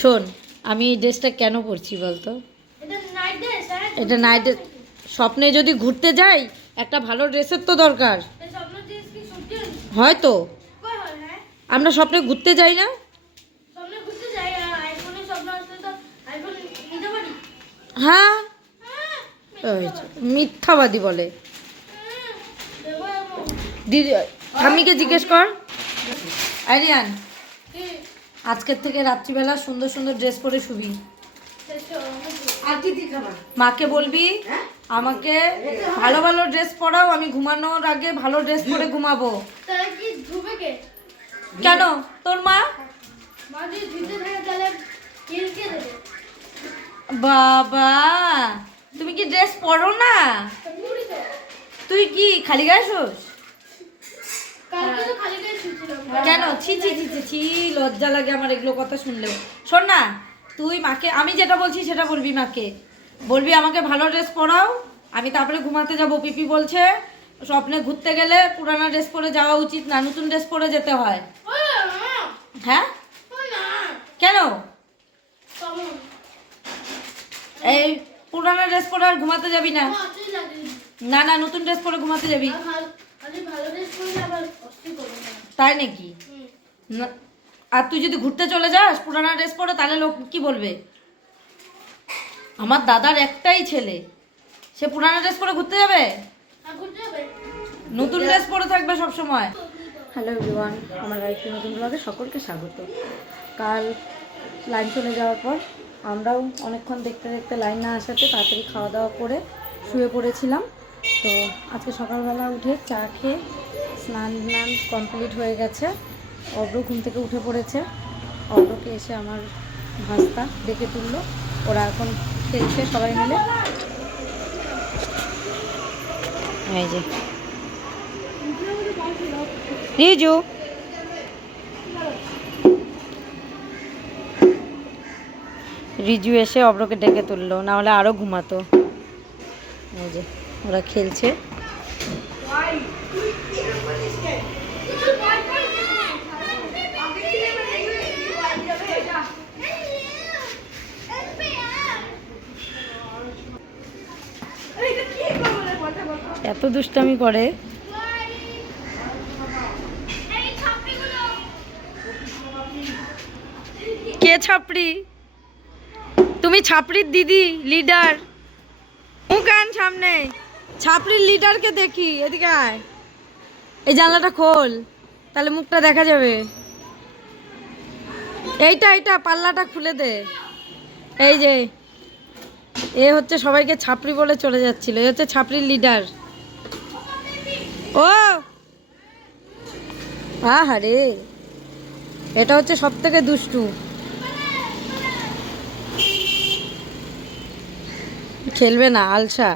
শোন, আমি এই ড্রেসটা কেন পরছি বলতো? এটা নাইট ড্রেস। স্বপ্নে যদি ঘুরতে যাই একটা ভালো ড্রেসের তো দরকার। হয়তো আমরা স্বপ্নে ঘুরতে যাই না? হ্যাঁ, মিথ্যাবাদী বলে। দিদি ঠাম্মিকে জিজ্ঞেস কর। আরিয়ান, আজকের থেকে রাত্রিবেলা সুন্দর সুন্দর ড্রেস পরে শুবি। মাকে বলবি আমাকে ভালো ভালো ড্রেস পরাও, আমি ঘুমানোর আগে ভালো ড্রেস পরে ঘুমাবো। কেন তোর মা? বাবা, তুমি কি ড্রেস পরো না? তুই কি খালি গায়ে শোস? কেন? ছি ছি ছি ছি ছি, লজ্জা লাগে আমার এগুলো কথা শুনলেও। শোন না, তুই মাকে আমি যেটা বলছি সেটা বলবি। মাকে বলবি আমাকে ভালো ড্রেস পরাও, আমি তারপরে ঘুমাতে যাব। পিপি বলছে স্বপ্নে ঘুরতে গেলে পুরানো ড্রেস পরে যাওয়া উচিত না, নতুন ড্রেস পরে যেতে হয়। হ্যাঁ, কেন? এই পুরানো ড্রেস পরে আর ঘুমাতে যাবি না। না না, নতুন ড্রেস পরে ঘুমাতে যাবি। তাই নাকি? আর তুই যদি ঘুরতে চলে যাস পুরানো ড্রেস পরে, তাহলে লোক কি বলবে? আমার দাদার একটাই ছেলে, সে পুরানো ড্রেস পরে ঘুরতে যাবে? নতুন ড্রেস পরে থাকবে সব সময়। হ্যালো এভরিওয়ান, আমার আরেকটি নতুন ব্লগে সকলকে স্বাগত। কাল লাইন চলে যাওয়ার পর আমরাও অনেকক্ষণ দেখতে দেখতে লাইন না আসাতে তাড়াতাড়ি খাওয়া দাওয়া করে শুয়ে পড়েছিলাম। তো আজকে সকালবেলা উঠে চা খেয়ে স্নান কমপ্লিট হয়ে গেছে। অব্র ঘুম থেকে উঠে পড়েছে। অব্রকে এসে আমার ভাস্তা ডেকে তুললো। ওরা এখন খেলছে সবাই মিলে। এই যে রিজু, রিজু এসে অব্রকে ডেকে তুললো, না হলে আরো ঘুমাতো। এই যে ওরা খেলছে। এত দুষ্টামি করে। কে ছাপড়ি? তুমি ছাপড়ির দিদি, লিডার। মুখ আন সামনে, ছাপড়ির লিডারকে দেখি। এদিকে আয়, এই জানলাটা খোল, তাহলে মুখটা দেখা যাবে। এইটা পাল্লাটা খুলে দে। এই যে এ হচ্ছে সবাইকে ছাপড়ি বলে চলে যাচ্ছিল। এ হচ্ছে ছাপড়ির লিডার। ও আহারে, এটা হচ্ছে সব থেকে দুষ্টু। খেলবে না, আলসা,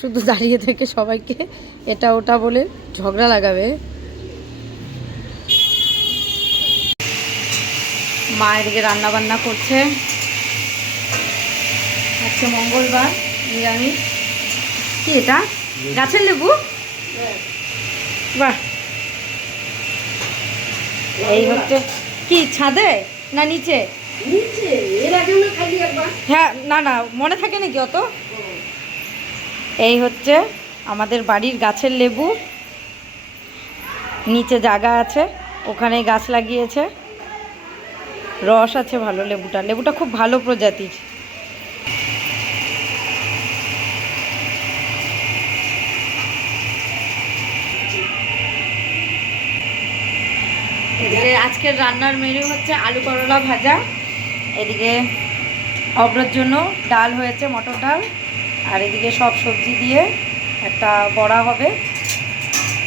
শুধু দাঁড়িয়ে থেকে সবাইকে এটা ওটা বলে ঝগড়া লাগাবে। মা এদিকে রান্না বান্না করছে। আজকে মঙ্গলবার, নিরামিষ। কি এটা? গাছের লেবু? বাহ। এই হচ্ছে কি, ছাদে না নিচে? হ্যাঁ, না না, মনে থাকে নাকি অত? এই হচ্ছে আমাদের বাড়ির গাছের লেবু। নিচে জায়গা আছে, ওখানে গাছ লাগিয়েছে। রস আছে ভালো লেবুটা। লেবুটা খুব ভালো প্রজাতির। এদিকে আজকের রান্নার মেনু হচ্ছে আলু করলা ভাজা। এদিকে অব্রর জন্য ডাল হয়েছে, মটর ডাল। আর এদিকে সব সবজি দিয়ে একটা বড়া হবে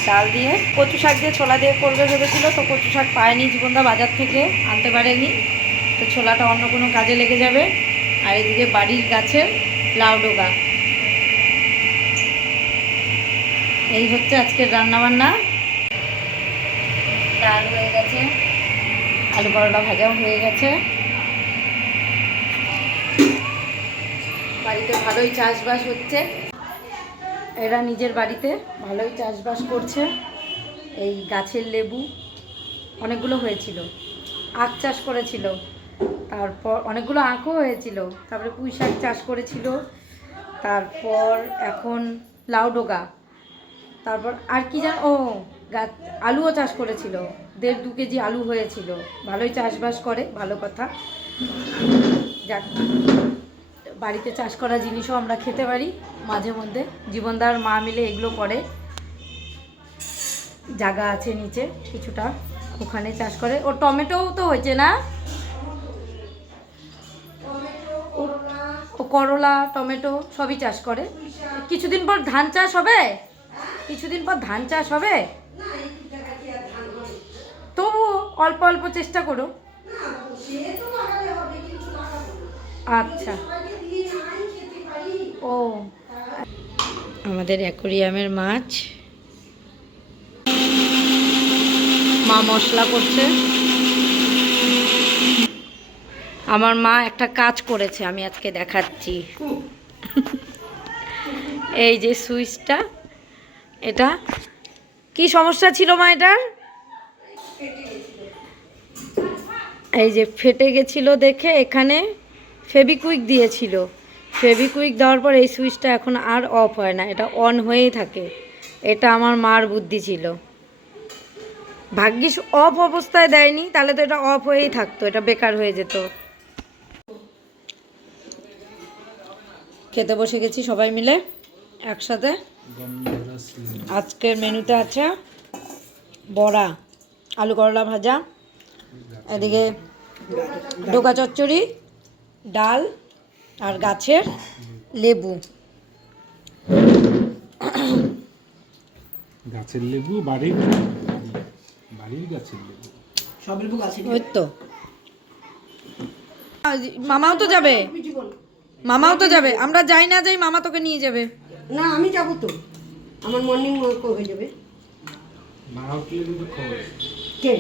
ডাল দিয়ে। কচু শাক দিয়ে ছোলা দিয়ে করবে ভেবেছিল, তো কচু শাক পায়নি, জীবনদা বাজার থেকে আনতে পারেনি, তো ছোলাটা অন্য কোনো কাজে লেগে যাবে। আর এদিকে বাড়ির গাছের লাউ ডোগা। এই হচ্ছে আজকের রান্নাবান্না। ডাল হয়ে গেছে, আলু করলা ভাজাও হয়ে গেছে। বাড়িতে ভালোই চাষবাস হচ্ছে। এরা নিজের বাড়িতে ভালোই চাষবাস করছে। এই গাছের লেবু অনেকগুলো হয়েছিল, আখ চাষ করেছিল, তারপর অনেকগুলো আখও হয়েছিল, তারপরে পুঁই শাক চাষ করেছিল, তারপর এখন লাউ ডোগা, তারপর আর কি জান ও গাছ আলুও চাষ করেছিল, 1.5-2 কেজি আলু হয়েছিল। ভালোই চাষবাস করে, ভালো কথা। যাক, বাড়িতে চাষ করা জিনিসও আমরা খেতে পারি মাঝে মধ্যে। জীবনদার মা মিলে এগুলো করে, জায়গা আছে নিচে কিছুটা, ওখানে চাষ করে। ও টমেটোও তো হয়েছে না, ও করলা টমেটো সবই চাষ করে। কিছুদিন পর ধান চাষ হবে, কিছুদিন পর ধান চাষ হবে, তবু অল্প অল্প চেষ্টা করো। আচ্ছা, ও আমাদের অ্যাকোরিয়ামের মাছ মা মশলা করছে। আমার মা একটা কাজ করেছে, আমি আজকে দেখাচ্ছি। এই যে সুইচটা, এটা কি সমস্যা ছিল মা এটার? এই যে ফেটে গেছিল দেখে এখানে ফেবিকুইক দিয়েছিল। ফেবিকুইক দেওয়ার পর এই সুইচটা এখন আর অফ হয় না, এটা অন হয়েই থাকে। এটা আমার মার বুদ্ধি ছিল। ভাগ্যিস অফ অবস্থায় দেয়নি, তাহলে তো এটা অফ হয়েই থাকতো, এটা বেকার হয়ে যেত। খেতে বসে গেছি সবাই মিলে একসাথে। আজকের মেনুতে আছে বড়া, আলু করলা ভাজা, এদিকে ডোকা চচ্চড়ি, ডাল আর গাছের লেবু। গাছের লেবু, বাড়ির গাছের লেবু, সব লেবু গাছে। ওই তো মামাও তো যাবে, মামাও তো যাবে। আমরা যাই না যাই, মামা তোকে নিয়ে যাবে। না আমি যাবো তো, আমার মর্নিং ওয়াক হয়ে যাবে। না উঠলে কিন্তু খবর। কে?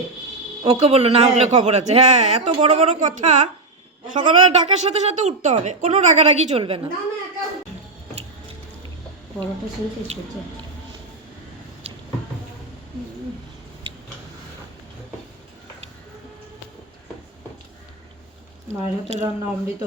ওকে বললো না উঠলে খবর আছে। হ্যাঁ, এত বড় বড় কথা, সকালবেলা ডাকার সাথে সাথে উঠতে হবে, কোনো রাগারাগি চলবে না। না না একা বড়টা সেই শেষ করছে। মায়ের হাতে রান্না অমৃত।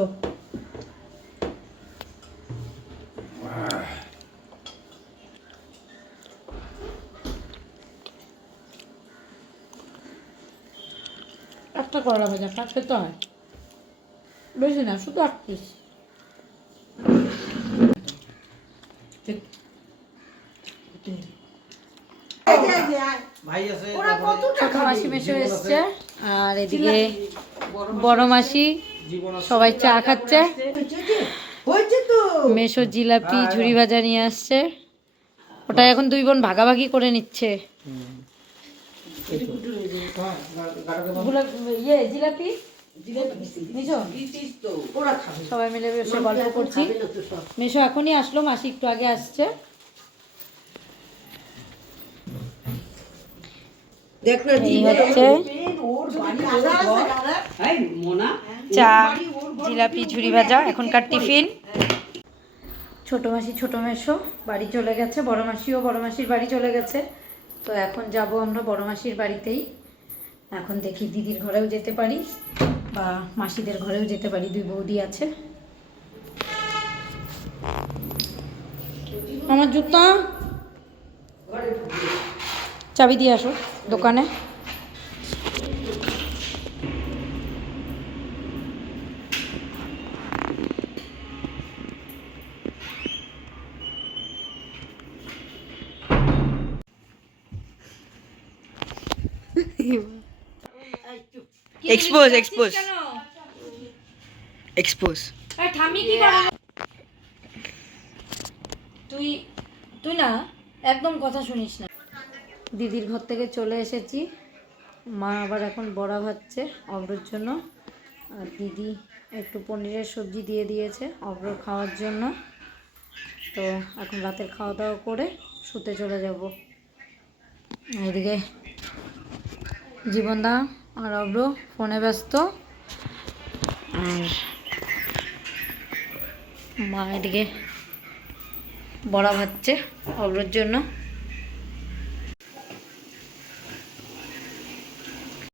একটা করলা ভাজা কাজ খেতে হয়, বেশি না, শুধু 8 পিস। ছোট মাসি মেশো এসছে, আর এদিকে বড় মাসি, সবাই চা খাচ্ছে। হয়েছে তো। মেশো জিলাপি ঝুড়ি ভাজা নিয়ে আসছে, ওটা এখন 2 বোন ভাগাভাগি করে নিচ্ছে। ইয়ে জিলাপি মিশো, ওরা খাবে। সবাই মিলে বসে গল্প করছি। মেশো এখনই আসলো, মাসি একটু আগে আসছে। দেখ না এই হচ্ছে চা, জিলাপি, ঝুড়ি ভাজা এখনকার টিফিন। ছোট মাসি ছোট মেশো বাড়ি চলে গেছে, বড় মাসিও বড় মাসির বাড়ি চলে গেছে। তো এখন যাব আমরা বড় মাসির বাড়িতেই। এখন দেখি দিদির ঘরেও যেতে পারি বা মাসিদের ঘরেও যেতে পারি, 2 বৌদি আছে। আমার জুতা চাবি দিয়ে আসো দোকানে। Expose expose expose. ঠামি কি করে? তুই তুই না একদম কথা শুনিস না। দিদির ঘর থেকে চলে এসেছি, মা আবার এখন বড়া ভাজছে অব্রর জন্য, আর দিদি একটু পনিরের সবজি দিয়ে দিয়েছে অব্রর খাওয়ার জন্য। তো এখন রাতের খাওয়া দাওয়া করে শুতে চলে যাব। এদিকে জীবনদা আর অব্র ফোনে ব্যস্ত, আর মা এদিকে বড়া ভাজছে অব্রর জন্য।